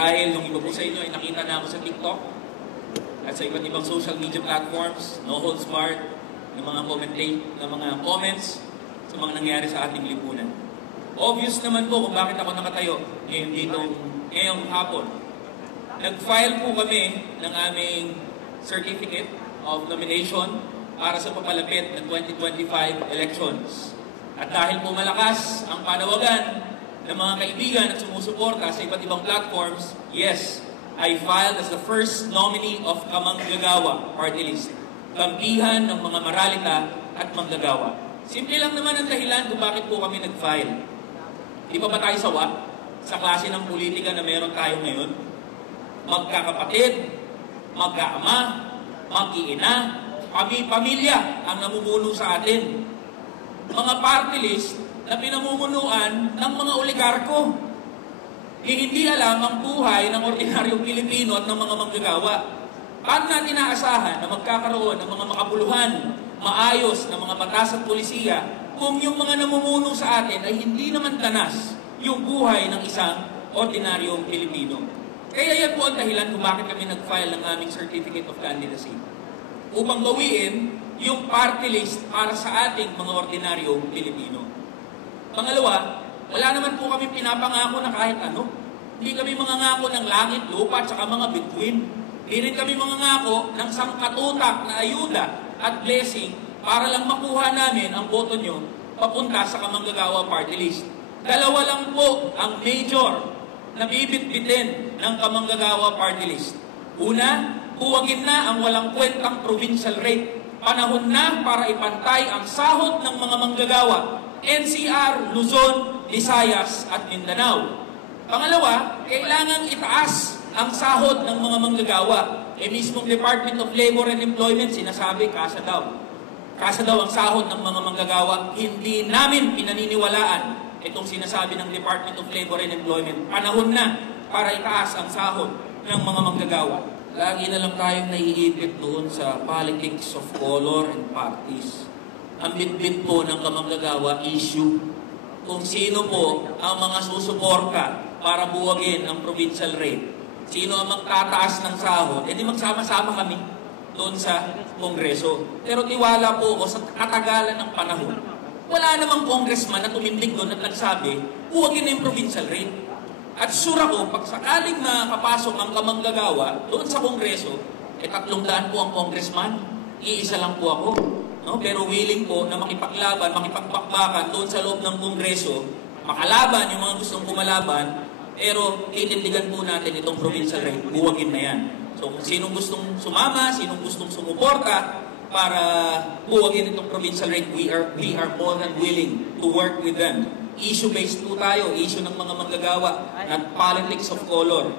Marahil nung iba po sa inyo ay nakita na ako sa TikTok at sa iba't ibang social media platforms, no holds barred, ng mga comments sa mga nangyari sa ating lipunan. Obvious naman po kung bakit ako nakatayo ngayong hapon. Nag-file po kami ng aming certificate of nomination para sa papalapit ng 2025 elections. At dahil po malakas ang panawagan ng mga kaibigan at sumusuporta sa iba't ibang platforms, yes, I filed as the first nominee of Kamanggagawa Party List. Kampihan ng mga maralita at manggagawa. Simple lang naman ang dahilan kung bakit po kami nag-file. Di ba tayo sawa sa klase ng politika na meron tayo ngayon? Magkakapatid, magkaama, mag-iina, pamilya ang namumuno sa atin. Mga party list na pinamumunuan ng mga oligarko. Hindi alam ang buhay ng ordinaryong Pilipino at ng mga manggagawa. Paano natin naasahan na magkakaroon ng mga makabuluhan, maayos na mga batas at polisiya kung yung mga namumuno sa atin ay hindi naman tanas yung buhay ng isang ordinaryong Pilipino? Kaya yan po ang dahilan kung bakit kami nag-file ng aming Certificate of Candidacy. Upang bawiin yung party list para sa ating mga ordinaryong Pilipino. Pangalawa, wala naman po kami pinapangako na kahit ano. Hindi kami mangangako ng langit, lupa, at mga bituin. Hindi rin kami mangangako ng sangkatutak na ayuda at blessing para lang makuha namin ang boto nyo papunta sa Kamanggagawa Party List. Dalawa lang po ang major na bibit-bitin ng Kamanggagawa Party List. Una, huwagin na ang walang kwentang provincial rate. Panahon na para ipantay ang sahod ng mga manggagawa, NCR, Luzon, Visayas at Mindanao. Pangalawa, kailangang itaas ang sahod ng mga manggagawa. Mismong Department of Labor and Employment sinasabi, kasa daw. Kasa daw ang sahod ng mga manggagawa. Hindi namin pinaniniwalaan itong sinasabi ng Department of Labor and Employment. Panahon na para itaas ang sahod ng mga manggagawa. Lagi na lang tayong naiipit doon sa politics of color and parties. Ang bitbit po ng kamanggagawa issue. Kung sino po ang mga susuporta para buwagin ang provincial rate. Sino ang magtataas ng sahod, edi magsama-sama kami doon sa Kongreso. Pero tiwala po ako sa katagalan ng panahon. Wala namang congressman na tumindig doon at nagsabi, buwagin na yung provincial rate. At sure ako, pag sakaling nakapasok ang kamanggagawa doon sa Kongreso, 300 po ang congressman, iisa lang po ako. No? Pero willing po na makipaglaban, makipagbakbakan doon sa loob ng Kongreso, makalaban yung mga gustong kumalaban, pero titindigan po natin itong provincial rate, buwagin na yan. So kung sinong gustong sumama, sinong gustong sumuporta para buwagin itong provincial rate, we are more than willing to work with them. Issue-based po tayo, issue ng mga manggagawa, not politics of color.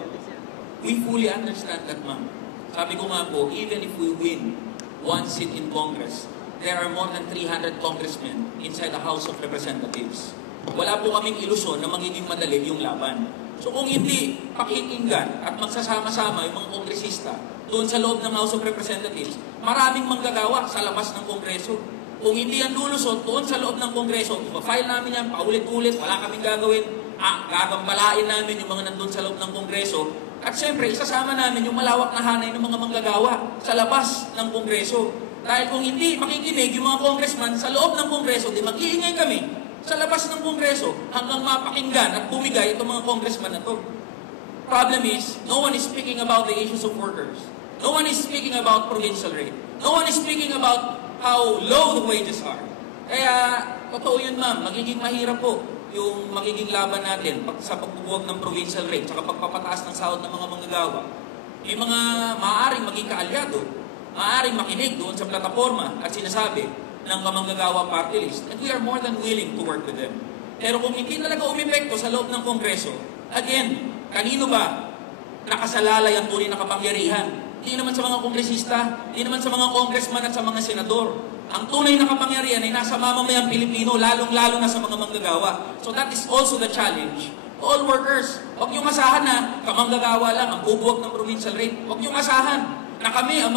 We fully understand that, ma'am. Sabi ko nga po, even if we win one seat in Congress, there are more than 300 congressmen inside the House of Representatives. Wala po kaming ilusyon na magiging madali yung laban. So kung hindi pakikinggan at magsasama-sama yung mga kongresista doon sa loob ng House of Representatives, maraming manggagawa sa labas ng Kongreso. Kung hindi yan lulusot doon sa loob ng Kongreso, ipa-file namin yan paulit-ulit, wala kaming gagawin, gagambalain namin yung mga nandun sa loob ng Kongreso. At siyempre, isasama namin yung malawak na hanay ng mga manggagawa sa labas ng Kongreso. Dahil kung hindi makikinig yung mga congressman sa loob ng Kongreso, di mag-iingay kami sa labas ng Kongreso hanggang mapakinggan at bumigay itong mga congressman na to. Problem is, no one is speaking about the issues of workers. No one is speaking about provincial rate. No one is speaking about how low the wages are. Kaya, totoo yun, ma'am, magiging mahirap po yung magiging laban natin sa pagbubuwag ng provincial rate at pagpapataas ng sahod ng mga manggagawa. Yung mga maaaring maging kaalyado, maaaring makinig doon sa plataforma at sinasabi ng Kamanggagawa Party List, and we are more than willing to work with them. Pero kung hindi talaga umepekto sa loob ng Kongreso, again, kanino ba nakasalalay ang tunay na kapangyarihan? Hindi naman sa mga kongresista, hindi naman sa mga congressman at sa mga senador. Ang tunay na kapangyarihan ay nasa mamamayang Pilipino, lalong-lalo na sa mga manggagawa. So that is also the challenge. All workers, huwag niyong asahan na kamanggagawa lang ang bubuwag ng provincial rate. Huwag niyong asahan na kami ang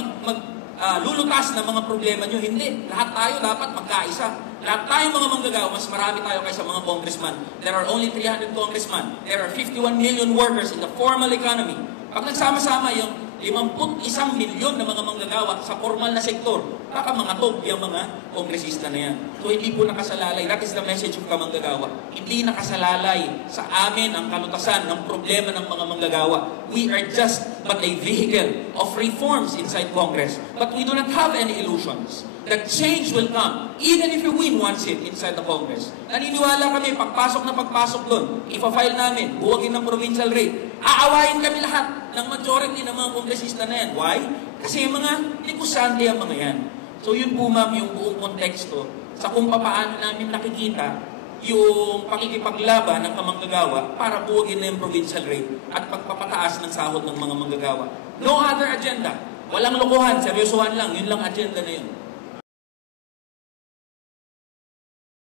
lulutas ng mga problema nyo. Hindi. Lahat tayo dapat magkaisa. Lahat tayo mga manggagawa, mas marami tayo kaysa mga congressman. There are only 300 congressmen. There are 51 million workers in the formal economy. Pag nagsama-sama yung 51 milyon na mga manggagawa sa formal na sektor, baka mga tog yung mga kongresista na yan. So hindi po nakasalalay. That is the message of kamanggagawa. Hindi nakasalalay sa amin ang kalutasan ng problema ng mga manggagawa. We are just but a vehicle of reforms inside Congress. But we do not have any illusions that change will come even if you win one seat inside the Congress. Naniniwala kami, pagpasok na pagpasok doon, ipa-file namin, buwagin ng provincial rate, aawayin kami lahat ng majority ng mga kongresista na yan. Why? Kasi yung mga negosyante ang mga yan. So yun po ma'am, yung buong konteksto sa kung paano namin nakikita yung pakikipaglaban ng kamanggagawa para buwagin na yung provincial rate at pagpapataas ng sahod ng mga manggagawa. No other agenda. Walang lokohan, seryosohan lang. Yun lang agenda na yun.